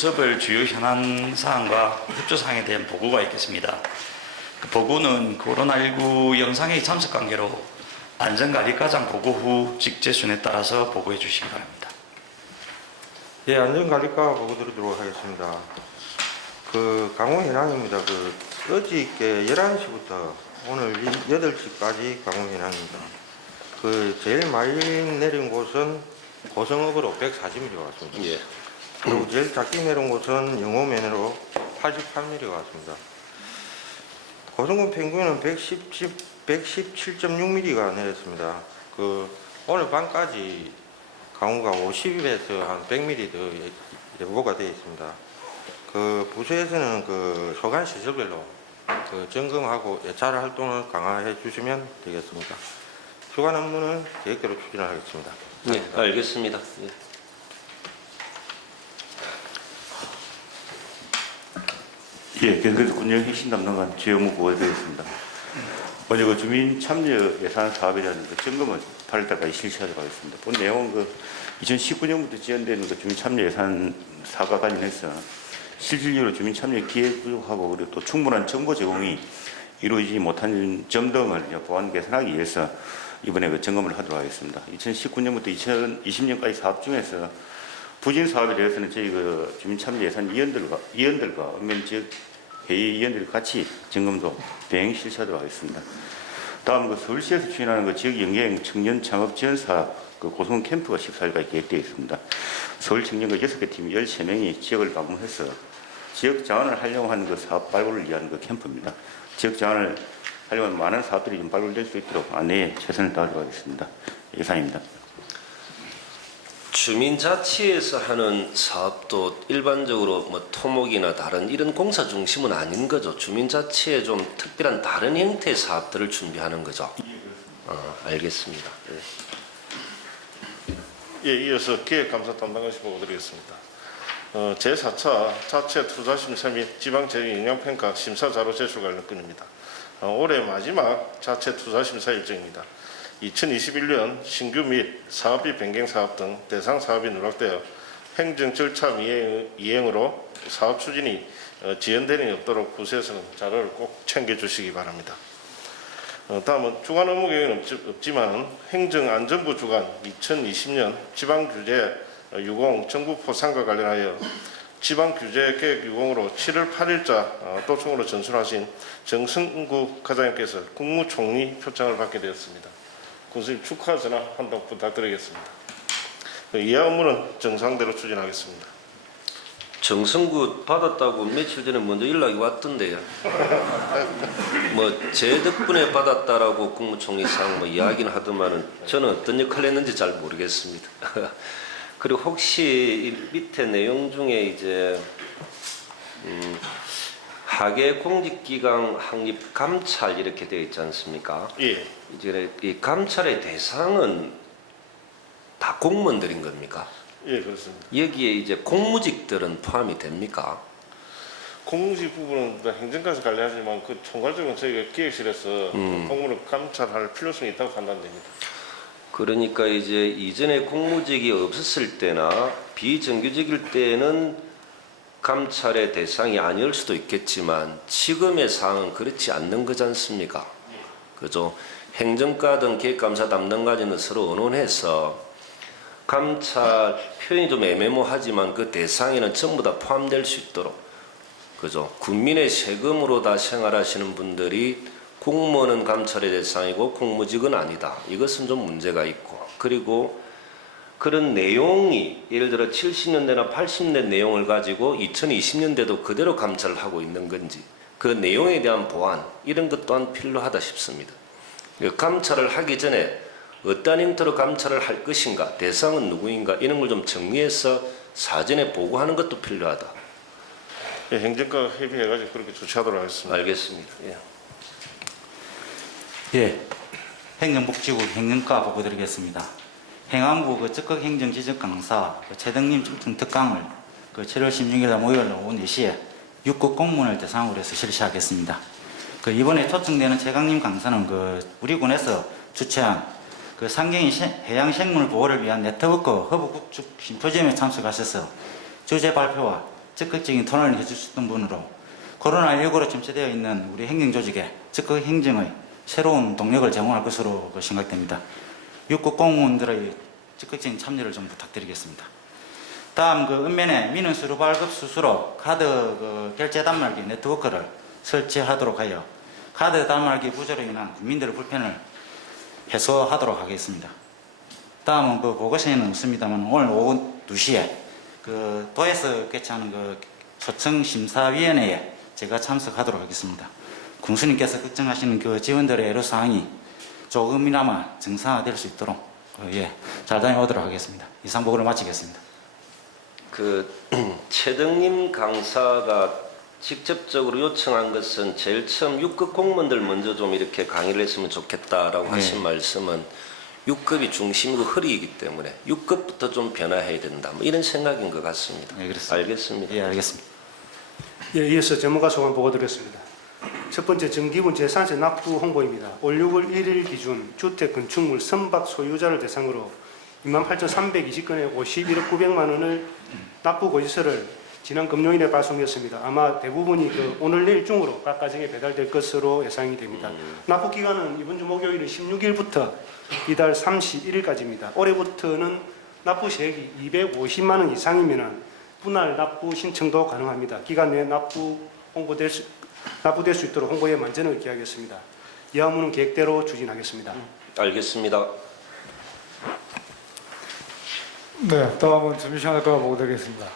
부서별 주요 현안 사항과 협조 사항에 대한 보고가 있겠습니다. 그 보고는 코로나19 영상회의 참석 관계로 안전관리과장 보고 후 직제순에 따라서 보고해 주시기 바랍니다. 예, 안전관리과 보고 드리도록 하겠습니다. 강원 현황입니다. 어저께 11시부터 오늘 8시까지 강원 현황입니다. 제일 많이 내린 곳은 고성읍으로 140mm가 왔습니다. 예. 그리고 제일 작게 내린 곳은 영호면으로 88mm가 왔습니다. 고성읍 평균은 117.6mm가 내렸습니다. 오늘 밤까지 강우가 50에서 한 100mm 더 예보가 되어 있습니다. 부서에서는 소관 시설별로 점검하고 예찰 활동을 강화해 주시면 되겠습니다. 주간 업무는 계획대로 추진하겠습니다. 네, 알겠습니다. 예, 계속해서 군영 핵심 담당관 최영무 보고드리겠습니다. 먼저 주민 참여 예산 사업에 대한 점검은 8월달까지 실시하도록 하겠습니다. 본 내용은 2019년부터 지연된 주민 참여 예산 사업과 관련해서 실질적으로 주민 참여 기획 부족하고 그리고 또 충분한 정보 제공이 이루어지지 못한 점 등을 보완 개선하기 위해서 이번에 점검을 하도록 하겠습니다. 2019년부터 2020년까지 사업 중에서 부진 사업에 대해서는 저희 주민 참여 예산 위원들과 읍면 지역 회의 위원들과 같이 점검도 대행 실시하도록 하겠습니다. 다음 서울시에서 추진하는 지역 연계형 청년 창업 지원 사업 고성 캠프가 14일까지 계획되어 있습니다. 서울 청년과 6개 팀 13명이 지역을 방문해서 지역 자원을 활용한 사업 발굴을 위한 캠프입니다. 지역 자원을 활용한 많은 사업들이 좀 발굴될 수 있도록 안내에 최선을 다하도록 하겠습니다. 이상입니다. 주민자치에서 하는 사업도 일반적으로 토목이나 다른 이런 공사 중심은 아닌 거죠. 주민자치에 좀 특별한 다른 형태의 사업들을 준비하는 거죠. 알겠습니다. 예, 이어서 기획감사 담당관실 보고드리겠습니다. 제4차 자체 투자심사 및 지방재정 영향평가 심사자료 제출 관련 건입니다. 올해 마지막 자체 투자심사 일정입니다. 2021년 신규 및 사업비 변경 사업 등 대상 사업이 누락되어 행정 절차 이행으로 사업 추진이 지연되는 일 없도록 구세에서는 자료를 꼭 챙겨주시기 바랍니다. 다음은 주간 업무 계획은 없지만 행정안전부 주간 2020년 지방규제 유공 정부포 상과 관련하여 지방규제 계획 유공으로 7월 8일자 도청으로 전출하신 정승구 과장님께서 국무총리 표창을 받게 되었습니다. 군수님 축하 전화 판단 부탁드리겠습니다. 이하 업무는 정상대로 추진하겠습니다. 정승구 받았다고 며칠 전에 먼저 연락이 왔던데요. 제 덕분에 받았다라고 국무총리상 이야기는 하더만은 저는 어떤 역할을 했는지 잘 모르겠습니다. 그리고 혹시 밑에 내용 중에 하계 공직기강 확립 감찰 이렇게 되어 있지 않습니까? 예. 이 감찰의 대상은 다 공무원들인 겁니까? 예, 그렇습니다. 여기에 공무직들은 포함이 됩니까? 공무직 부분은 행정과에서 관리하지만 총괄적으로 저희가 기획실에서 공무를 감찰할 필요성이 있다고 판단됩니다. 그러니까 이전에 공무직이 없었을 때나 비정규직일 때는 감찰의 대상이 아닐 수도 있겠지만 지금의 상황은 그렇지 않는 거지 않습니까? 그죠? 행정과 등 기획감사 담당관은 서로 의논해서 감찰 표현이 좀 애매모하지만 그 대상에는 전부 다 포함될 수 있도록, 그죠? 국민의 세금으로 다 생활하시는 분들이 공무원은 감찰의 대상이고 공무직은 아니다. 이것은 좀 문제가 있고, 그리고 그런 내용이 예를 들어 70년대나 80년대 내용을 가지고 2020년대도 그대로 감찰을 하고 있는 건지, 그 내용에 대한 보완 이런 것 또한 필요하다 싶습니다. 감찰을 하기 전에 어떤 형태로 감찰을 할 것인가, 대상은 누구인가 이런 걸 좀 정리해서 사전에 보고하는 것도 필요하다. 예, 행정과 협의해가지고 그렇게 조치하도록 하겠습니다. 알겠습니다. 예, 행정복지국 행정과 보고 드리겠습니다. 행안부 적극 행정지적 강사 최덕림 특강을 7월 16일 목요일 오후 4시에 6급 공무원을 대상으로 해서 실시하겠습니다. 이번에 초청되는 최강림 강사는 우리 군에서 주최한 상경인 해양생물 보호를 위한 네트워크 허브 구축 심포지엄에 참석하셔서 주제 발표와 적극적인 토론을 해줄 수 있던 분으로 코로나19로 점체되어 있는 우리 행정조직에 적극 행정의 새로운 동력을 제공할 것으로 생각됩니다. 육국 공무원들의 적극적인 참여를 좀 부탁드리겠습니다. 다음 읍면에 민원수로 발급 수수로 카드 결제 단말기 네트워크를 설치하도록 하여 카드 단말기 부조로 인한 국민들의 불편을 해소하도록 하겠습니다. 다음은 보고서에는 없습니다만 오늘 오후 2시에 도에서 개최하는 소청심사위원회에 제가 참석하도록 하겠습니다. 군수님께서 걱정하시는 지원들의 애로사항이 조금이나마 정상화될 수 있도록 잘 다녀오도록 하겠습니다. 이상 보고를 마치겠습니다. 최덕님 강사가 직접적으로 요청한 것은 제일 처음 6급 공무원들 먼저 좀 이렇게 강의를 했으면 좋겠다라고 하신 말씀은 6급이 중심이고 허리이기 때문에 6급부터 좀 변화해야 된다. 뭐 이런 생각인 것 같습니다. 네, 그렇습니다. 알겠습니다. 예, 알겠습니다. 예, 이어서 전문가 소감 보고드렸습니다. 첫 번째 정기분 제3세 납부 홍보입니다. 올 6월 1일 기준 주택 건축물 선박 소유자를 대상으로 28,320건의 51억 900만 원을 납부 고지서를 지난 금요일에 발송했습니다. 아마 대부분이 오늘 내일 중으로 각 가정에 배달될 것으로 예상이 됩니다. 납부 기간은 이번 주 목요일은 16일부터 이달 31일까지입니다. 올해부터는 납부 세액이 250만 원 이상이면 분할 납부 신청도 가능합니다. 기간 내에 납부될 수 있도록 홍보에 만전을 기하겠습니다. 이 업무는 계획대로 추진하겠습니다. 알겠습니다. 네, 다음은 주민생활과 보고드리겠습니다.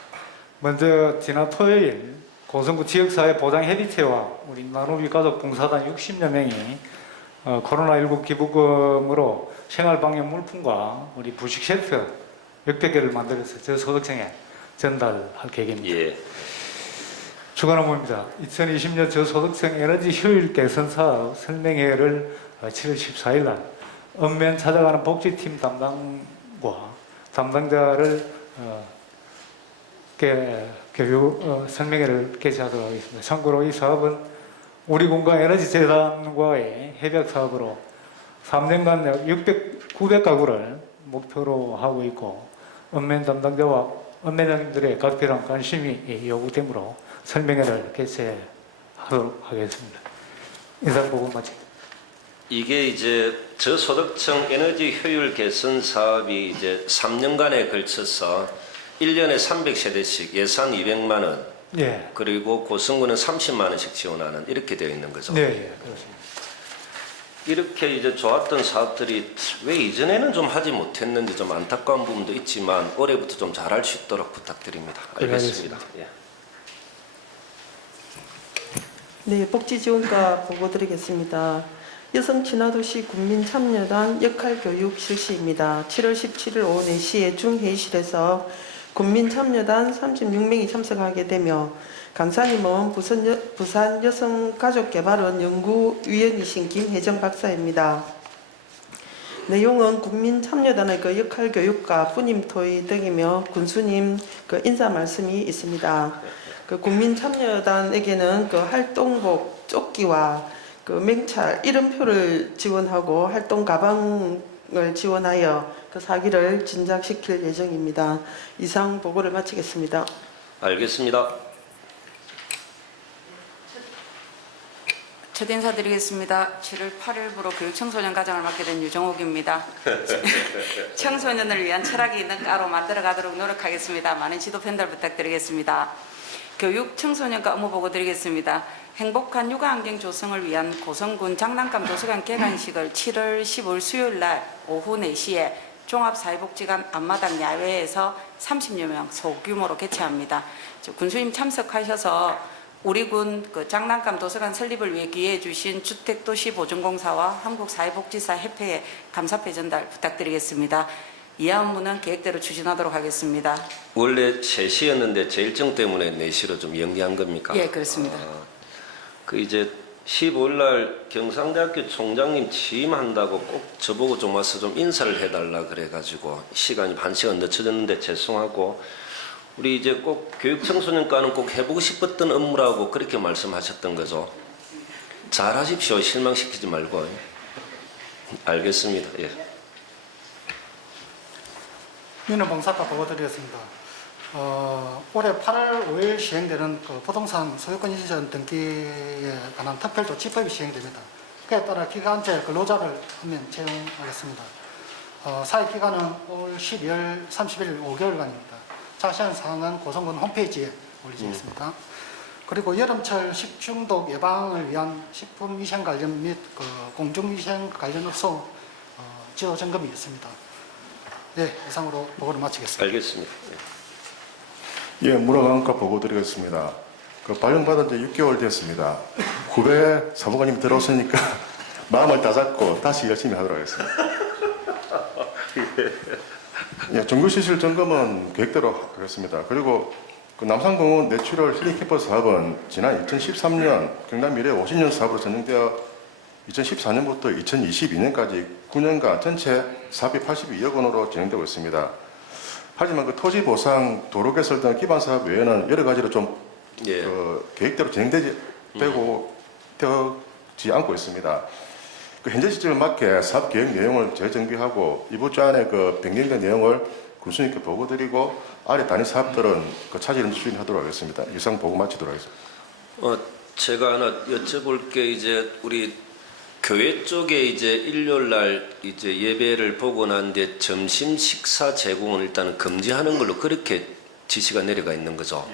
먼저 지난 토요일 고성구 지역사회 보장협의체와 우리 나누비 가족 봉사단 60여 명이 코로나19 기부금으로 생활방역 물품과 우리 부식 세트 몇백 개를 만들어서 저소득층에 전달할 계획입니다. 예. 주간 업무입니다. 2020년 저소득층 에너지 효율 개선 사업 설명회를 7월 14일 날 읍면 찾아가는 복지팀 담당과 담당자를 교육 설명회를 개최하도록 하겠습니다. 참고로 이 사업은 우리공간 에너지재단과의 협약 사업으로 3년간 약 900가구를 목표로 하고 있고 읍면 담당자와 읍면장님들의 각별한 관심이 요구되므로 설명회를 개최하도록 하겠습니다. 인상 보고 마칩니다. 이게 이제 저소득층 에너지 효율 개선 사업이 이제 3년간에 걸쳐서 1년에 300세대씩 예산 200만 원, 예. 그리고 고성군은 30만 원씩 지원하는 이렇게 되어 있는 거죠. 네, 예, 그렇습니다. 이렇게 이제 좋았던 사업들이 왜 이전에는 좀 하지 못했는지 좀 안타까운 부분도 있지만 올해부터 좀 잘할 수 있도록 부탁드립니다. 알겠습니다. 예. 네, 복지지원과 보고드리겠습니다. 여성친화도시 국민참여단 역할교육 실시입니다. 7월 17일 오후 4시에 중회의실에서 국민참여단 36명이 참석하게 되며 강사님은 부산 여성가족개발원 연구위원이신 김혜정 박사입니다. 내용은 국민참여단의 역할교육과 분임토의 등이며 군수님 인사 말씀이 있습니다. 국민참여단에게는 활동복, 조끼와 맹찰, 이름표를 지원하고 활동 가방을 지원하여 사기를 진작시킬 예정입니다. 이상 보고를 마치겠습니다. 알겠습니다. 첫 인사드리겠습니다. 7월 8일부로 교육청소년 과장을 맡게 된 유정옥입니다. 청소년을 위한 철학이 있는 과로 만들어가도록 노력하겠습니다. 많은 지도 편달 부탁드리겠습니다. 교육 청소년과 업무 보고 드리겠습니다. 행복한 육아환경 조성을 위한 고성군 장난감 도서관 개관식을 7월 15일 수요일 날 오후 4시에 종합사회복지관 앞마당 야외에서 30여 명 소규모로 개최합니다. 군수님 참석하셔서 우리 군 장난감 도서관 설립을 위해 기여해 주신 주택도시보증공사와 한국사회복지사 협회에 감사패 전달 부탁드리겠습니다. 이 업무는 계획대로 추진하도록 하겠습니다. 원래 3시였는데 제 일정 때문에 4시로 좀 연기한 겁니까? 예, 그렇습니다. 이제 15일 날 경상대학교 총장님 취임한다고 꼭 저보고 좀 와서 좀 인사를 해달라 그래가지고 시간이 1시간 늦춰졌는데 죄송하고 우리 이제 꼭 교육청소년과는 꼭 해보고 싶었던 업무라고 그렇게 말씀하셨던 거죠. 잘하십시오. 실망시키지 말고. 알겠습니다. 예. 민원봉사과 보고드리겠습니다. 올해 8월 5일 시행되는 그 부동산 소유권 이전 등기에 관한 특별조 집법이 시행됩니다. 그에 따라 기간제 근로자를 한 명 채용하겠습니다. 사회 기간은 올 12월 31일 5개월간입니다. 자세한 사항은 고성군 홈페이지에 올리겠습니다. 그리고 여름철 식중독 예방을 위한 식품위생 관련 및 그 공중위생 관련 업소 지도 점검이 있습니다. 네, 이상으로 보고를 마치겠습니다. 알겠습니다. 예, 문화관광과 보고 드리겠습니다. 발령받은 지 6개월 됐습니다. 후배 사무관님 들어오시니까 마음을 다잡고 다시 열심히 하도록 하겠습니다. 예, 정규시설 점검은 계획대로 하겠습니다. 그리고 남산공원 내추럴 힐링 캠퍼스 사업은 지난 2013년 경남 미래 50년 사업으로 전정되어 2014년부터 2022년까지 9년간 전체 사업이 82억 원으로 진행되고 있습니다. 하지만 토지 보상, 도로 개설 등 기반 사업 외에는 여러 가지로 좀 예. 계획대로 진행되지 않고 있습니다. 현재 시점에 맞게 사업 계획 내용을 재정비하고 이번 주 안에 변경된 내용을 군수님께 보고드리고 아래 단위 사업들은 차질 없이 추진하도록 하겠습니다. 이상 보고 마치도록 하겠습니다. 제가 하나 여쭤볼 게 이제 우리 교회 쪽에 이제 일요일 날 이제 예배를 보고 난 뒤에 점심 식사 제공을 일단 금지하는 걸로 그렇게 지시가 내려가 있는 거죠.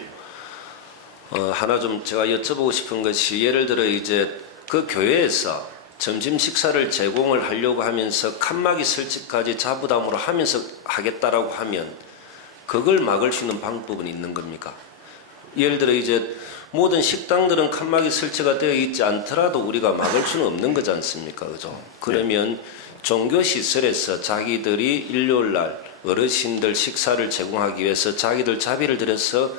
하나 좀 제가 여쭤보고 싶은 것이 예를 들어 이제 그 교회에서 점심 식사를 제공을 하려고 하면서 칸막이 설치까지 자부담으로 하면서 하겠다라고 하면 그걸 막을 수 있는 방법은 있는 겁니까? 예를 들어 이제 모든 식당들은 칸막이 설치가 되어 있지 않더라도 우리가 막을 수는 없는 거지 않습니까? 그죠? 그러면 종교시설에서 자기들이 일요일날 어르신들 식사를 제공하기 위해서 자기들 자비를 들여서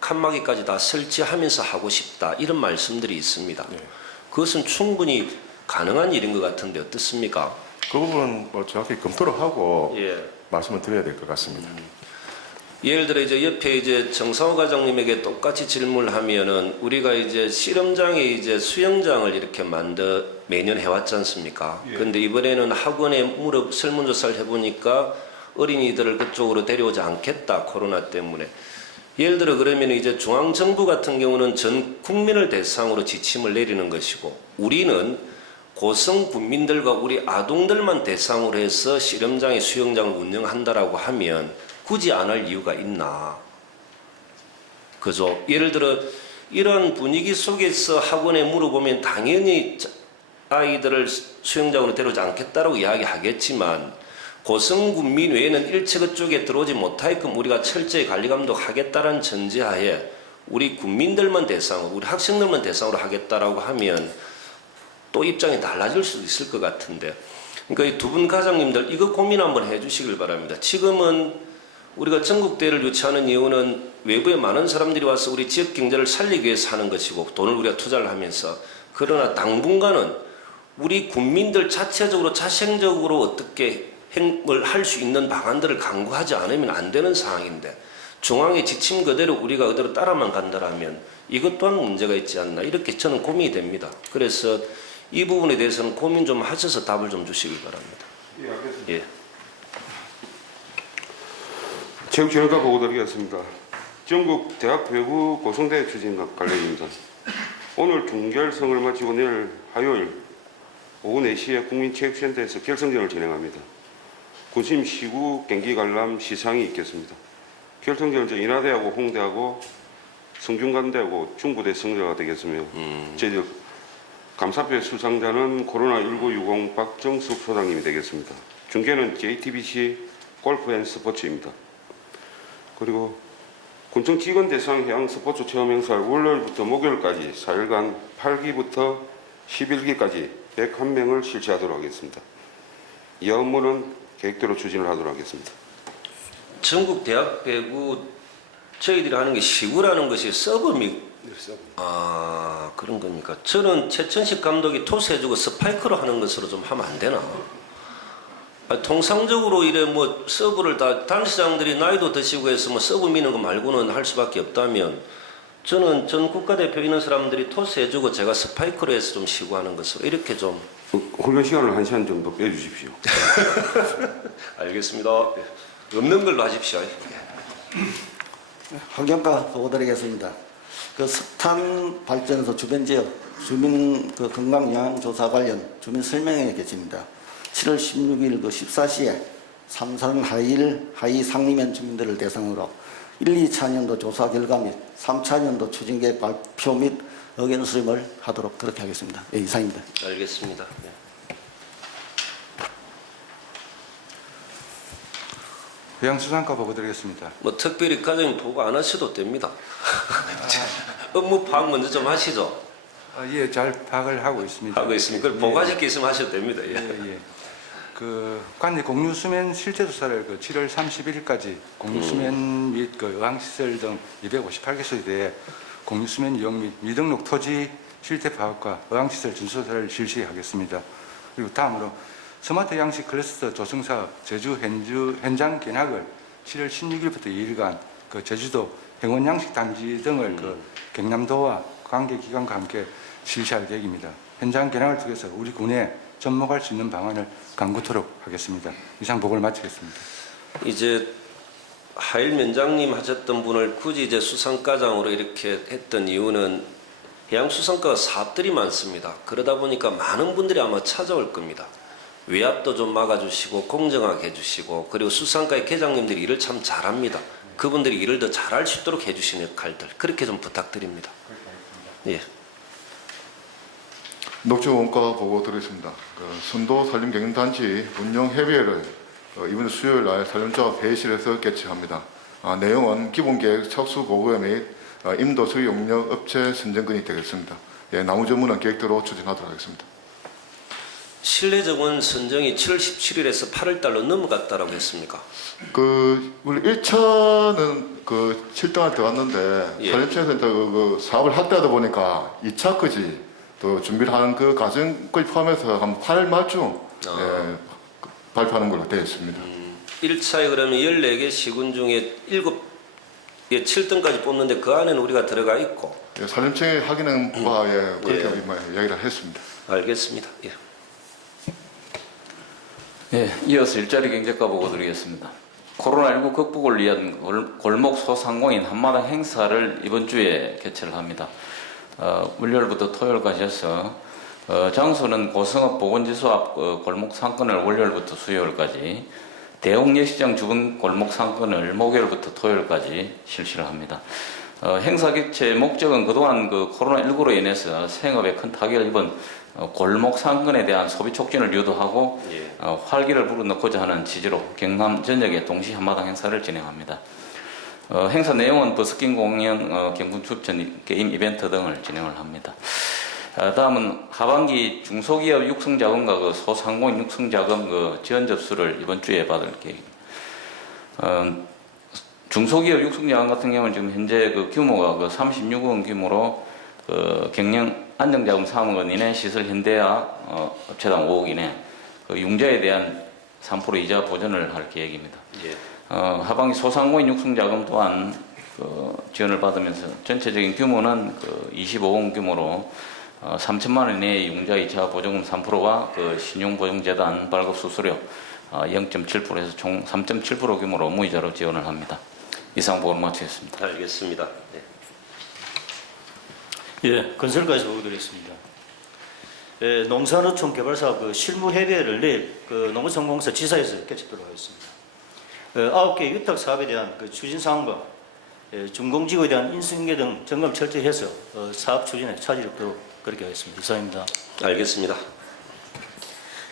칸막이까지 다 설치하면서 하고 싶다. 이런 말씀들이 있습니다. 그것은 충분히 가능한 일인 것 같은데 어떻습니까? 그 부분 정확히 검토를 하고 예. 말씀을 드려야 될 것 같습니다. 예를 들어 이제 옆에 이제 정상호 과장님에게 똑같이 질문을 하면은 우리가 이제 씨름장에 이제 수영장을 이렇게 매년 해왔지 않습니까? 그런데 이번에는 학원에 설문조사를 해보니까 어린이들을 그쪽으로 데려오지 않겠다 코로나 때문에. 예를 들어 그러면 이제 중앙정부 같은 경우는 전 국민을 대상으로 지침을 내리는 것이고 우리는 고성 군민들과 우리 아동들만 대상으로 해서 씨름장에 수영장을 운영한다라고 하면 굳이 안 할 이유가 있나? 그죠? 예를 들어 이런 분위기 속에서 학원에 물어보면 당연히 아이들을 수영장으로 데려오지 않겠다라고 이야기하겠지만 고성군민 외에는 일체 그쪽에 들어오지 못하게끔 우리가 철저히 관리 감독하겠다는 전제하에 우리 국민들만 대상으로 우리 학생들만 대상으로 하겠다라고 하면 또 입장이 달라질 수도 있을 것 같은데 그러니까 이 두 분 가장님들 이거 고민 한번 해주시길 바랍니다. 지금은 우리가 전국대회를 유치하는 이유는 외부에 많은 사람들이 와서 우리 지역 경제를 살리기 위해서 하는 것이고 돈을 우리가 투자를 하면서 그러나 당분간은 우리 국민들 자체적으로 자생적으로 어떻게 행을 할 수 있는 방안들을 강구하지 않으면 안 되는 상황인데 중앙의 지침 그대로 우리가 그대로 따라만 간다라면 이것 또한 문제가 있지 않나 이렇게 저는 고민이 됩니다. 그래서 이 부분에 대해서는 고민 좀 하셔서 답을 좀 주시기 바랍니다. 예, 알겠습니다. 예. 체육진흥과 보고 드리겠습니다. 전국 대학 배구 고성대 추진과 관련입니다. 오늘 준결승을 마치고 내일 화요일 오후 4시에 국민체육센터에서 결승전을 진행합니다. 군심 시구 경기 관람 시상이 있겠습니다. 결승전은 인하대하고 홍대하고 성균관대하고 중부대 승자가 되겠으며 저희 감사표 수상자는 코로나19 유공 박정숙 소장님이 되겠습니다. 중계는 JTBC 골프앤스포츠입니다. 그리고 군청 직원 대상 해양 스포츠 체험 행사를 월요일부터 목요일까지 4일간 8기부터 11기까지 101명을 실시하도록 하겠습니다. 이 업무는 계획대로 추진을 하도록 하겠습니다. 전국 대학 배구 저희들이 하는 게 시구라는 것이 서브미 그런 겁니까? 저는 최천식 감독이 토스해주고 스파이크로 하는 것으로 좀 하면 안 되나? 통상적으로 이래 뭐 서브를 다 단시장들이 나이도 드시고 해서 뭐 서브 미는 거 말고는 할 수밖에 없다면 저는 전 국가대표 있는 사람들이 토스 해주고 제가 스파이크로 해서 좀 시구하는 것으로 이렇게 좀 훈련 시간을 1시간 정도 빼주십시오. 알겠습니다. 없는 걸로 하십시오. 환경과 보고드리겠습니다. 그 석탄 발전소 주변 지역 주민 그 건강 영향 조사 관련 주민 설명회에 계십니다. 7월 16일 그 14시에 삼성 하이 상림면 주민들을 대상으로 1, 2차년도 조사 결과 및 3차년도 추진계획 발표 및 의견 수렴을 하도록 그렇게 하겠습니다. 예, 이상입니다. 알겠습니다. 예. 해양수산과 보고 드리겠습니다. 뭐 특별히 과장님 보고 안 하셔도 됩니다. 업무 파악 먼저 좀 하시죠. 예, 잘 파악을 하고 있습니다. 하고 있으니까 보고하실 게 있으면 하셔도 됩니다. 예. 예. 그 관리 공유 수면 실태 조사를 그 7월 31일까지 공유 수면 및 그 의왕 시설 등 258개소에 대해 공유 수면 이용 및 미등록 토지 실태 파악과 의왕 시설 준수조사를 실시하겠습니다. 그리고 다음으로 스마트 양식 클러스터 조성 사업 제주 현장 견학을 7월 16일부터 2일간 그 제주도 행원 양식 단지 등을 그 경남도와 관계 기관과 함께 실시할 계획입니다. 현장 견학을 통해서 우리 군에 접목할 수 있는 방안을 강구토록 하겠습니다. 이상 보고를 마치겠습니다. 이제 하일 면장님 하셨던 분을 굳이 이제 수산과장으로 이렇게 했던 이유는 해양수산과가 사업들이 많습니다. 그러다 보니까 많은 분들이 아마 찾아올 겁니다. 외압도 좀 막아주시고 공정하게 해주시고 그리고 수산과의 계장님들이 일을 참 잘합니다. 그분들이 일을 더 잘할 수 있도록 해주시는 역할들 그렇게 좀 부탁드립니다. 예. 녹조원과 보고 드리겠습니다. 선도 산림경영단지 운영 협의회를 이번 수요일 날 산림조합 회의실에서 개최합니다. 내용은 기본계획 착수 보고회 및 임도 수의 용역 업체 선정권이 되겠습니다. 예, 나무 전문은 계획대로 추진하도록 하겠습니다. 실내 정원 선정이 7월 17일에서 8월 달로 넘어갔다라고 했습니까? 우리 1차는 7등을 들어갔는데 예. 산림청에서 그 사업을 확대하다 보니까 2차까지 또 준비를 하는 그 과정까지 포함해서 한 8월 말쯤 예, 발표하는 걸로 되어 있습니다. 1차에 그러면 14개 시군 중에 7등까지 뽑는데 그 안에는 우리가 들어가 있고 예, 산림청에 확인한 바에 그렇게 이야기를 했습니다. 알겠습니다. 예. 네, 이어서 일자리 경제과 보고 드리겠습니다. 코로나19 극복을 위한 골목 소상공인 한마당 행사를 이번 주에 개최를 합니다. 월요일부터 토요일까지 해서 장소는 고성읍 보건지수 앞 골목 상권을 월요일부터 수요일까지, 대웅 예식장 주변 골목 상권을 목요일부터 토요일까지 실시를 합니다. 행사 개최 목적은 그동안 코로나19로 인해서 생업에 큰 타격을 입은 골목 상권에 대한 소비 촉진을 유도하고 예. 활기를 불어넣고자 하는 취지로 경남 전역에 동시 한마당 행사를 진행합니다. 행사 내용은 버스킹 공연, 경품 추천, 게임 이벤트 등을 진행을 합니다. 다음은 하반기 중소기업 육성자금과 소상공인 육성자금 지원 접수를 이번 주에 받을 계획입니다. 중소기업 육성자금 같은 경우는 지금 현재 규모가 36억 원 규모로 경영 안정자금 3억 원 이내, 시설 현대화 업체당 5억 이내, 융자에 대한 3% 이자 보전을 할 계획입니다. 예. 하반기 소상공인 육성자금 또한 지원을 받으면서 전체적인 규모는 25억 원 규모로 3천만 원 이내의 융자 이자 보증금 3%와 신용보증재단 발급 수수료 0.7%에서 총 3.7% 규모로 무이자로 지원을 합니다. 이상 보고를 마치겠습니다. 알겠습니다. 네. 예, 건설까지 보고드리겠습니다. 예, 농산어촌 개발사업 실무협의회를 내일 농어성공사 지사에서 개최하도록 하겠습니다. 9개 위탁 사업에 대한 추진사항과 준공지구에 대한 인수인계 등 점검 철저히 해서 사업 추진에 차질 없도록 그렇게 하겠습니다. 이상입니다. 알겠습니다.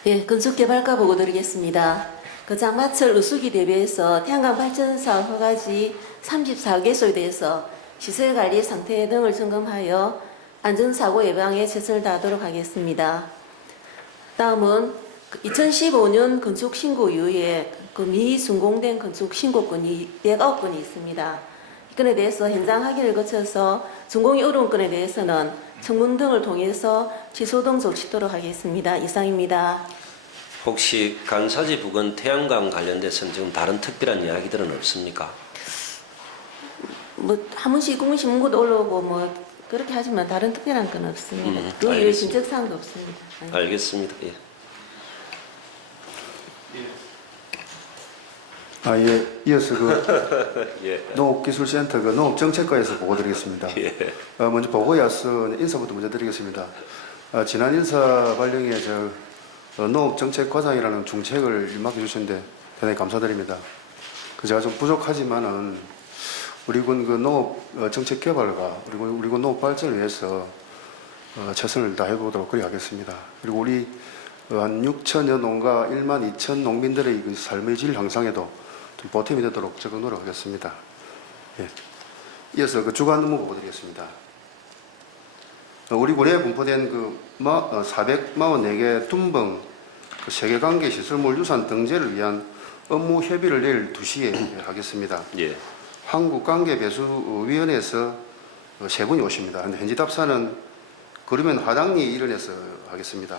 예, 건축개발과 보고 드리겠습니다. 장마철 우수기 대비해서 태양광 발전사업 허가지 34개소에 대해서 시설관리 상태 등을 점검하여 안전사고 예방에 최선을 다하도록 하겠습니다. 다음은 2015년 건축신고 이후에 미순공된 건축신고건이 109건이 있습니다. 이 건에 대해서 현장 확인을 거쳐서 준공이 어려운 건에 대해서는 청문 등을 통해서 취소 등 조치토록 하겠습니다. 이상입니다. 혹시 간사지 부근 태양광 관련돼서는 지금 다른 특별한 이야기들은 없습니까? 한 번씩 국민신문고도 올라오고 그렇게 하지만 다른 특별한 건 없습니다. 그 이외에 진척사항도 없습니다. 알겠습니다. 예. 예, 이어서 예. 농업기술센터 농업정책과에서 보고드리겠습니다. 예. 먼저 보고에 앞서 인사부터 먼저 드리겠습니다. 지난 인사 발령에 농업정책과장이라는 중책을 맡겨주셨는데 대단히 감사드립니다. 제가 좀 부족하지만은 우리 군 농업정책개발과 그리고 우리 군 농업발전을 위해서 최선을 다해보도록 그리 하겠습니다. 그리고 우리 한 6천여 농가 1만 2천 농민들의 그 삶의 질 향상에도 좀 보탬이 되도록 적극 노력하겠습니다. 예. 이어서 주간 업무 보고드리겠습니다. 우리 군에 분포된 444개 둔벙 세계관계 시설물 유산 등재를 위한 업무 협의를 내일 2시에 하겠습니다. 예. 한국관계배수위원회에서 3분이 오십니다. 근데 현지 답사는 그러면 하당리 일원에서 하겠습니다.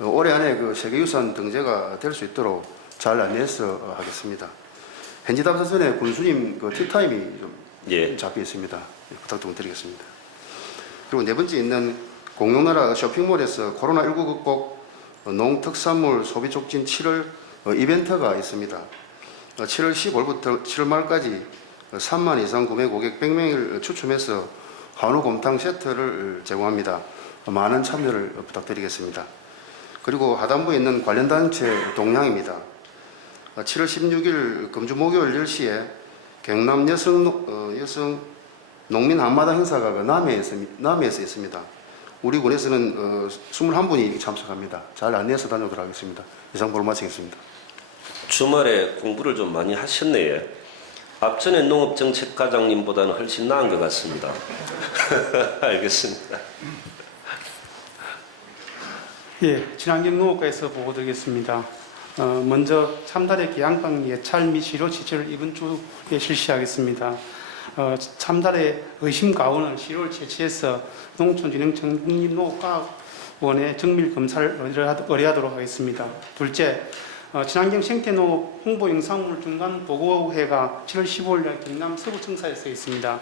올해 안에 세계유산 등재가 될 수 있도록 잘 안내해서 하겠습니다. 현지 답사 전에 군수님 티타임이 좀 잡혀 있습니다. 부탁 좀 드리겠습니다. 그리고 네 번째 있는 공룡나라 쇼핑몰에서 코로나19 극복 농특산물 소비 촉진 7월 이벤트가 있습니다. 7월 15일부터 7월 말까지 3만 이상 구매 고객 100명을 추첨해서 한우 곰탕 세트를 제공합니다. 많은 참여를 부탁드리겠습니다. 그리고 하단부에 있는 관련 단체 동향입니다. 7월 16일 금주 목요일 10시에 경남 여성 농민 한마당 행사가 남해에서 있습니다. 우리 군에서는 21분이 참석합니다. 잘 안내해서 다녀오도록 하겠습니다. 이상 보러 마치겠습니다. 주말에 공부를 좀 많이 하셨네요. 앞전에 농업정책과장님보다는 훨씬 나은 것 같습니다. 알겠습니다. 예, 친환경 농업과에서 보고드리겠습니다. 먼저 참달의 기양방 예찰 및 시료 지체를 이번 주에 실시하겠습니다. 참달의 의심 가온을 시료를 채취해서 농촌진흥청 국립농업과학원에 정밀 검사를 의뢰하도록 하겠습니다. 둘째, 친환경 생태농업 홍보 영상물 중간 보고회가 7월 15일 경남 서구청사에서 있습니다.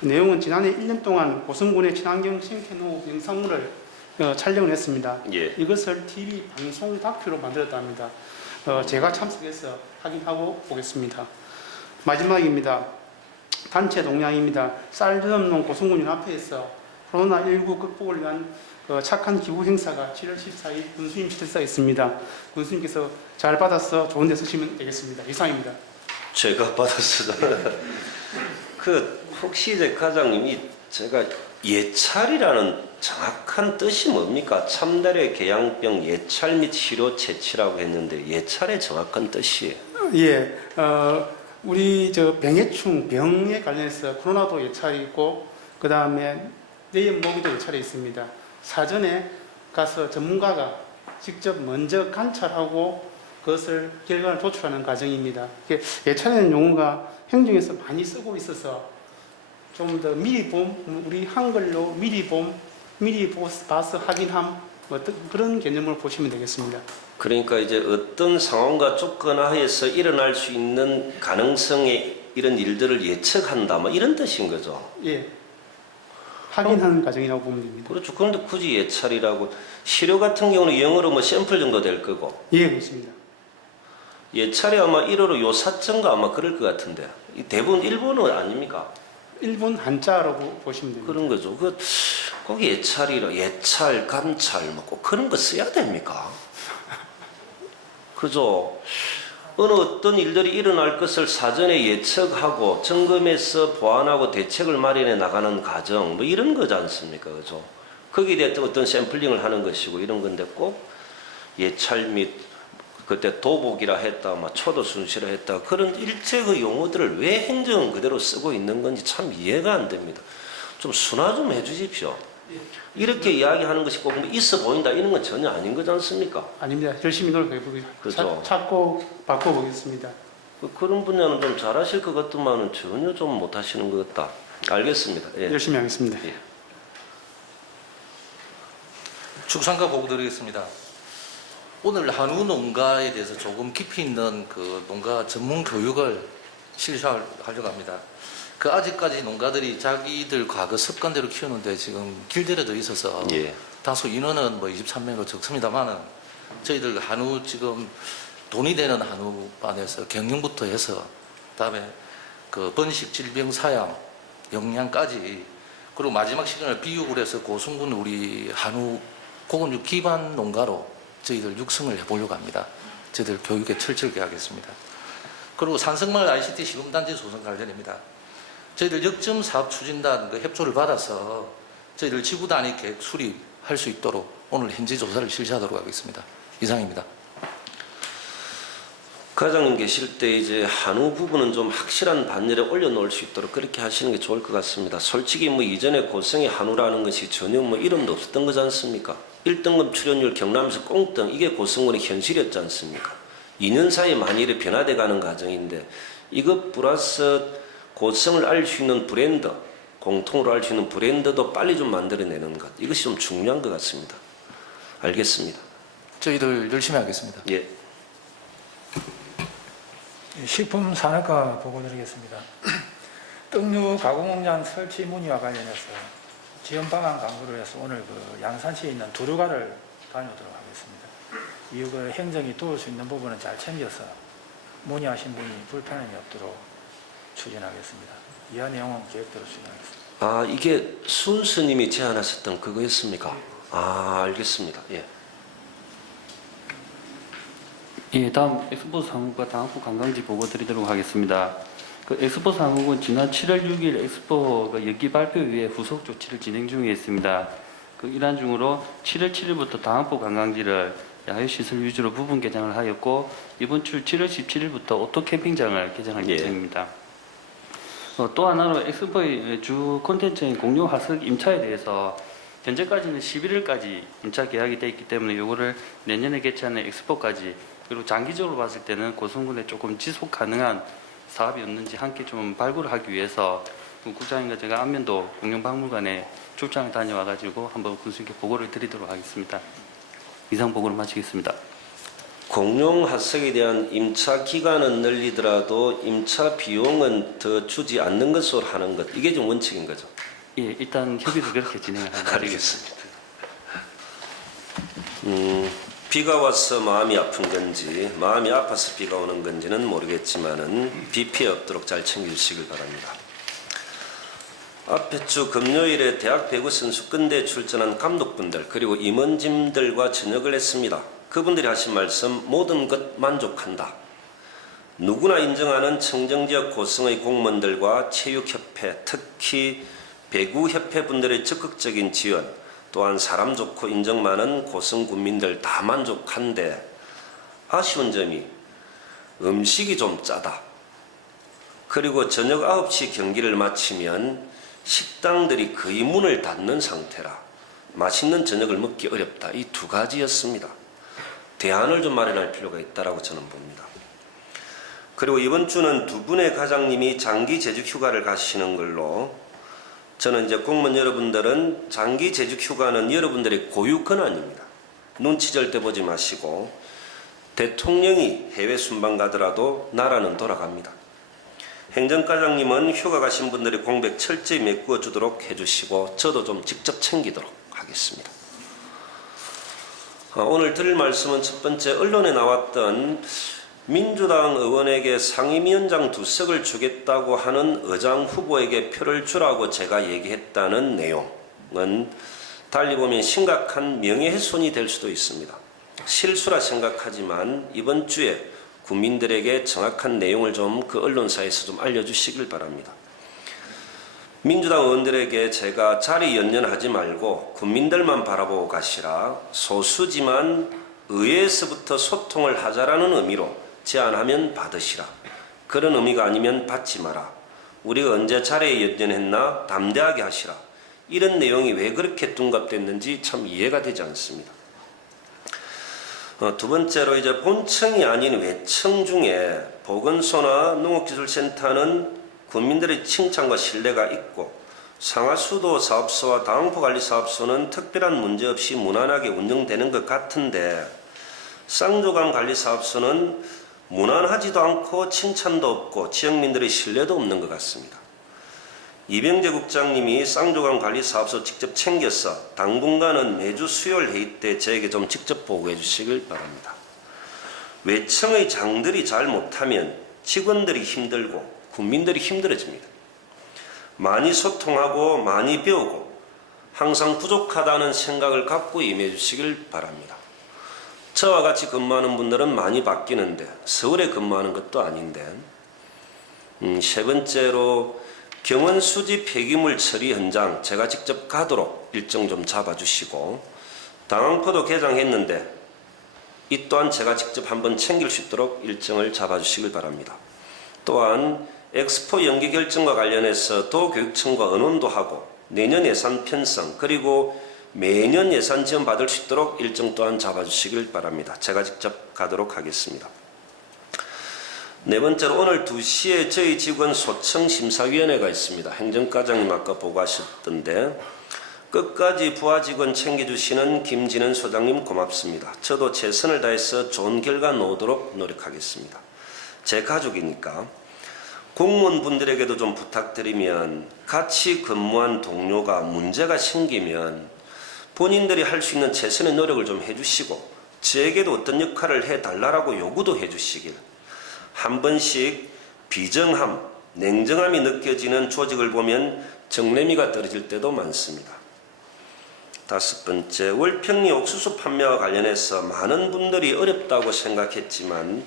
내용은 지난해 1년 동안 고성군의 친환경 생태농업 영상물을 촬영을 했습니다. 예. 이것을 TV 방송 다큐로 만들었다 합니다. 제가 참석해서 확인하고 오겠습니다. 마지막입니다. 단체 동향입니다. 쌀전업농 고성군 연합회에서 코로나19 극복을 위한 착한 기부 행사가 7월 14일 군수님 실사에 있습니다. 군수님께서 잘 받아서 좋은 데 쓰시면 되겠습니다. 이상입니다. 제가 받았어요. 혹시 이제 과장님이 제가 예찰이라는 정확한 뜻이 뭡니까? 참달의 개양병 예찰 및 치료 채취라고 했는데 예찰의 정확한 뜻이에요. 예, 우리 병해충 병에 관련해서 코로나도 예찰이 있고 그 다음에 뇌염 모기도 예찰이 있습니다. 사전에 가서 전문가가 직접 먼저 관찰하고 그것을 결과를 도출하는 과정입니다. 예찰이라는 용어가 행정에서 많이 쓰고 있어서 좀 더 미리 우리 한글로 미리 봐서 확인함 그런 개념을 보시면 되겠습니다. 그러니까 이제 어떤 상황과 조건하에서 일어날 수 있는 가능성의 이런 일들을 예측한다, 이런 뜻인 거죠. 예. 확인하는 과정이라고 보면 됩니다. 그렇죠. 그런데 굳이 예찰이라고 시료 같은 경우는 영어로 샘플 정도 될 거고. 예, 그렇습니다. 예찰이 아마 1어로 요사증가 아마 그럴 것 같은데 대부분 일본어 아닙니까? 일본 한자라고 보시면 됩니다. 그런 거죠. 거기 예찰이라 예찰, 감찰 꼭 그런 거 써야 됩니까? 그죠? 어떤 일들이 일어날 것을 사전에 예측하고 점검해서 보완하고 대책을 마련해 나가는 과정 이런 거지 않습니까? 그죠? 거기에 대해 어떤 샘플링을 하는 것이고 이런 건데 꼭 예찰 및 그때 도복이라 했다, 초도 순시라 했다 그런 일체 용어들을 왜 행정은 그대로 쓰고 있는 건지 참 이해가 안 됩니다. 좀 순화 좀 해주십시오. 이렇게 이야기하는 것이 꼭 있어 보인다 이런 건 전혀 아닌 거지 않습니까? 아닙니다. 열심히 노력해보겠습니다. 그죠? 찾고 바꿔보겠습니다. 그런 분야는 좀 잘하실 것 같지만은 전혀 좀 못하시는 것 같다. 알겠습니다. 예. 열심히 하겠습니다. 예. 축산가 보고 드리겠습니다. 오늘 한우 농가에 대해서 조금 깊이 있는 농가 전문 교육을 실시하려고 합니다. 아직까지 농가들이 자기들 과거 습관대로 키우는데 지금 길들여져 있어서 다소 인원은 23명으로 적습니다만은 저희들 한우 지금 돈이 되는 한우반에서 경영부터 해서 그다음에 그 번식, 질병, 사양, 영양까지 그리고 마지막 시간을 비육을 해서 고성분 우리 한우 고건육 기반 농가로 저희들 육성을 해보려고 합니다. 저희들 교육에 철저하게 하겠습니다. 그리고 산성마을 ICT 시범단지 조성 관련입니다. 저희들 역점 사업 추진단 그 협조를 받아서 저희들 지구 단위 계획 수립할 수 있도록 오늘 현지 조사를 실시하도록 하겠습니다. 이상입니다. 과장님 계실 때 이제 한우 부분은 좀 확실한 반열에 올려놓을 수 있도록 그렇게 하시는 게 좋을 것 같습니다. 솔직히 뭐 이전에 고성의 한우라는 것이 전혀 뭐 이름도 없었던 거지 않습니까? 1등급 출연율 경남에서 꽁등 이게 고성군의 현실이었지 않습니까? 2년 사이에 많이 이렇게 변화돼 가는 과정인데 이것 플러스 고성을 알 수 있는 브랜드, 공통으로 알 수 있는 브랜드도 빨리 좀 만들어내는 것 이것이 좀 중요한 것 같습니다. 알겠습니다. 저희들 열심히 하겠습니다. 예. 식품산업과 보고드리겠습니다. 떡류 가공공장 설치 문의와 관련해서 지원 방안 강구를 해서 오늘 그 양산시에 있는 두루가를 다녀오도록 하겠습니다. 이후 행정이 도울 수 있는 부분은 잘 챙겨서 문의하신 분이 불편함이 없도록 추진하겠습니다. 이하 내용은 계획대로 추진하겠습니다. 아, 이게 순스님이 제안하셨던 그거였습니까? 아, 알겠습니다. 예. 예, 다음 엑스포 상국과 당학부 관광지 보고 드리도록 하겠습니다. 그 엑스포 상국은 지난 7월 6일 엑스포 연기 발표 이후에 후속 조치를 진행 중에 있습니다. 그 일환 중으로 7월 7일부터 당학부 관광지를 야외시설 위주로 부분 개장을 하였고 이번 주 7월 17일부터 오토 캠핑장을 개장할 예정입니다. 또 하나로 엑스포의 주 콘텐츠인 공룡 화석 임차에 대해서 현재까지는 11일까지 임차 계약이 되어 있기 때문에 이거를 내년에 개최하는 엑스포까지 그리고 장기적으로 봤을 때는 고성군에 조금 지속 가능한 사업이 없는지 함께 좀 발굴을 하기 위해서 국장님과 제가 안면도 공룡박물관에 출장을 다녀와가지고 한번 군수님께 보고를 드리도록 하겠습니다. 이상 보고를 마치겠습니다. 공룡 화석에 대한 임차 기간은 늘리더라도 임차 비용은 더 주지 않는 것으로 하는 것 이게 좀 원칙인 거죠? 예, 일단 협의를 그렇게 진행을 하도록 알겠습니다. 비가 와서 마음이 아픈 건지 마음이 아파서 비가 오는 건지는 모르겠지만은 비 피해 없도록 잘 챙겨주시길 바랍니다. 앞에 주 금요일에 대학 배구 선수 근대에 출전한 감독분들 그리고 임원진들과 저녁을 했습니다. 그분들이 하신 말씀 모든 것 만족한다. 누구나 인정하는 청정지역 고성의 공무원들과 체육협회 특히 배구협회 분들의 적극적인 지원 또한 사람 좋고 인정 많은 고성 군민들 다 만족한데 아쉬운 점이 음식이 좀 짜다. 그리고 저녁 9시 경기를 마치면 식당들이 거의 문을 닫는 상태라 맛있는 저녁을 먹기 어렵다. 이 두 가지였습니다. 대안을 좀 마련할 필요가 있다고 저는 봅니다. 그리고 이번 주는 두 분의 과장님이 장기 재직 휴가를 가시는 걸로 저는 이제 공무원 여러분들은 장기 재직 휴가는 여러분들의 고유 권한입니다. 눈치 절대 보지 마시고 대통령이 해외 순방 가더라도 나라는 돌아갑니다. 행정과장님은 휴가 가신 분들의 공백 철저히 메꾸어 주도록 해주시고 저도 좀 직접 챙기도록 하겠습니다. 오늘 드릴 말씀은 첫 번째 언론에 나왔던 민주당 의원에게 상임위원장 2석을 주겠다고 하는 의장 후보에게 표를 주라고 제가 얘기했다는 내용은 달리 보면 심각한 명예훼손이 될 수도 있습니다. 실수라 생각하지만 이번 주에 국민들에게 정확한 내용을 좀 그 언론사에서 좀 알려주시길 바랍니다. 민주당 의원들에게 제가 자리 연연하지 말고 국민들만 바라보고 가시라 소수지만 의회에서부터 소통을 하자라는 의미로 제안하면 받으시라. 그런 의미가 아니면 받지 마라. 우리가 언제 자리에 연연했나 담대하게 하시라. 이런 내용이 왜 그렇게 둔갑됐는지 참 이해가 되지 않습니다. 두 번째로 이제 본청이 아닌 외청 중에 보건소나 농업기술센터는 국민들의 칭찬과 신뢰가 있고 상하수도 사업소와 당포관리사업소는 특별한 문제 없이 무난하게 운영되는 것 같은데 쌍조강 관리사업소는 무난하지도 않고 칭찬도 없고 지역민들의 신뢰도 없는 것 같습니다. 이병재 국장님이 쌍조강 관리사업소 직접 챙겨서 당분간은 매주 수요일 회의 때 저에게 좀 직접 보고해 주시길 바랍니다. 외청의 장들이 잘 못하면 직원들이 힘들고 국민들이 힘들어집니다. 많이 소통하고 많이 배우고 항상 부족하다는 생각을 갖고 임해 주시길 바랍니다. 저와 같이 근무하는 분들은 많이 바뀌는데 서울에 근무하는 것도 아닌데 세 번째로 경원 수지 폐기물 처리 현장 제가 직접 가도록 일정 좀 잡아주시고 당항포도 개장했는데 이 또한 제가 직접 한번 챙길 수 있도록 일정을 잡아주시길 바랍니다. 또한 엑스포 연기 결정과 관련해서 도교육청과 의논도 하고 내년 예산 편성 그리고 매년 예산 지원 받을 수 있도록 일정 또한 잡아주시길 바랍니다. 제가 직접 가도록 하겠습니다. 네 번째로 오늘 2시에 저희 직원 소청 심사위원회가 있습니다. 행정과장님 아까 보고하셨던데 끝까지 부하 직원 챙겨주시는 김진은 소장님 고맙습니다. 저도 최선을 다해서 좋은 결과 놓도록 노력하겠습니다. 제 가족이니까 공무원분들에게도 좀 부탁드리면 같이 근무한 동료가 문제가 생기면 본인들이 할 수 있는 최선의 노력을 좀 해주시고 저에게도 어떤 역할을 해달라고 요구도 해주시길 한 번씩 비정함, 냉정함이 느껴지는 조직을 보면 정내미가 떨어질 때도 많습니다. 다섯 번째, 월평리 옥수수 판매와 관련해서 많은 분들이 어렵다고 생각했지만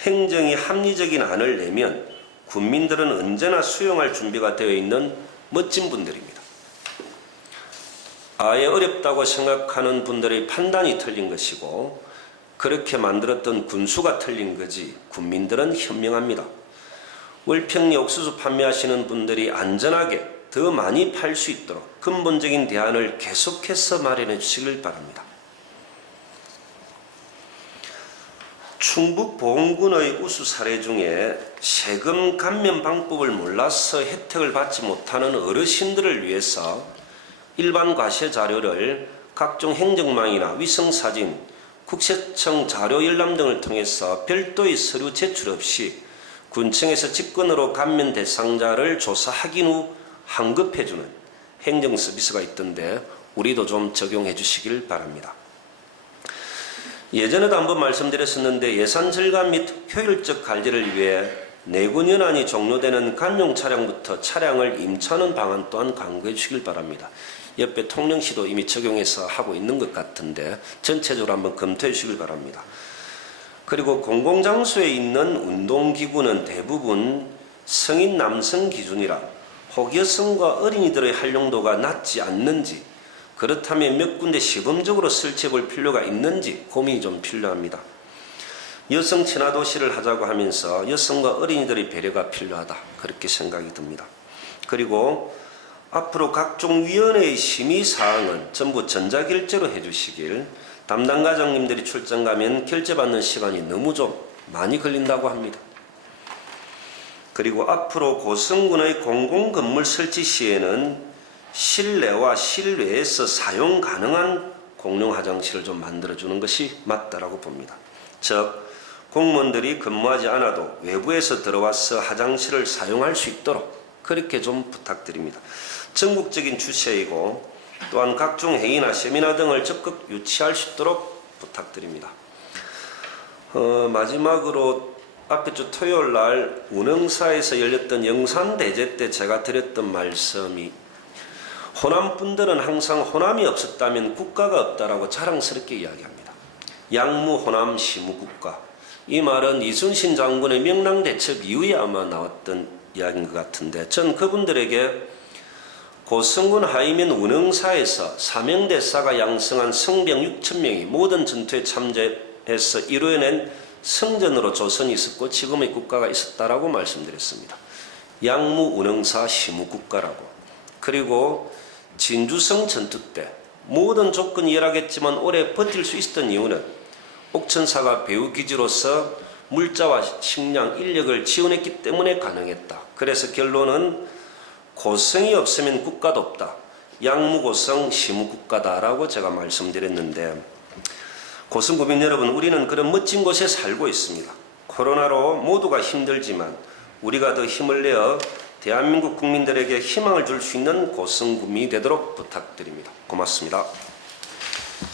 행정이 합리적인 안을 내면 국민들은 언제나 수용할 준비가 되어 있는 멋진 분들입니다. 아예 어렵다고 생각하는 분들의 판단이 틀린 것이고 그렇게 만들었던 군수가 틀린 거지 국민들은 현명합니다. 월평리 옥수수 판매하시는 분들이 안전하게 더 많이 팔 수 있도록 근본적인 대안을 계속해서 마련해 주시길 바랍니다. 충북 보은군의 우수 사례 중에 세금 감면 방법을 몰라서 혜택을 받지 못하는 어르신들을 위해서 일반 과세 자료를 각종 행정망이나 위성사진, 국세청 자료 열람 등을 통해서 별도의 서류 제출 없이 군청에서 직권으로 감면 대상자를 조사 확인 후 환급해주는 행정 서비스가 있던데 우리도 좀 적용해 주시길 바랍니다. 예전에도 한번 말씀드렸었는데 예산 절감 및 효율적 관리를 위해 내군 연한이 종료되는 관용 차량부터 차량을 임차하는 방안 또한 강구해 주시길 바랍니다. 옆에 통영시도 이미 적용해서 하고 있는 것 같은데 전체적으로 한번 검토해 주시길 바랍니다. 그리고 공공장소에 있는 운동기구는 대부분 성인 남성 기준이라 혹 여성과 어린이들의 활용도가 낮지 않는지 그렇다면 몇 군데 시범적으로 설치해 볼 필요가 있는지 고민이 좀 필요합니다. 여성 친화 도시를 하자고 하면서 여성과 어린이들의 배려가 필요하다 그렇게 생각이 듭니다. 그리고 앞으로 각종 위원회의 심의사항은 전부 전자결제로 해주시길 담당 과장님들이 출장 가면 결제받는 시간이 너무 좀 많이 걸린다고 합니다. 그리고 앞으로 고성군의 공공건물 설치 시에는 실내와 실외에서 사용 가능한 공용 화장실을 좀 만들어주는 것이 맞다라고 봅니다. 즉 공무원들이 근무하지 않아도 외부에서 들어와서 화장실을 사용할 수 있도록 그렇게 좀 부탁드립니다. 전국적인 추세이고 또한 각종 회의나 세미나 등을 적극 유치할 수 있도록 부탁드립니다. 마지막으로 앞에 주 토요일 날 운흥사에서 열렸던 영산대제 때 제가 드렸던 말씀이 호남 분들은 항상 호남이 없었다면 국가가 없다라고 자랑스럽게 이야기합니다. 양무 호남 시무 국가. 이 말은 이순신 장군의 명랑대첩 이후에 아마 나왔던 이야기인 것 같은데 전 그분들에게 고성군 하이면 운흥사에서 사명대사가 양성한 성병 6,000명이 모든 전투에 참전해서 이루어낸 성전으로 조선이 있었고 지금의 국가가 있었다라고 말씀드렸습니다. 양무 운흥사 시무국가라고. 그리고 진주성 전투 때 모든 조건이 열악했지만 오래 버틸 수 있었던 이유는 옥천사가 배후기지로서 물자와 식량, 인력을 지원했기 때문에 가능했다. 그래서 결론은 고성이 없으면 국가도 없다. 양무고성 시무국가다라고 제가 말씀드렸는데 고성구민 여러분, 우리는 그런 멋진 곳에 살고 있습니다. 코로나로 모두가 힘들지만 우리가 더 힘을 내어 대한민국 국민들에게 희망을 줄 수 있는 고성구민이 되도록 부탁드립니다. 고맙습니다.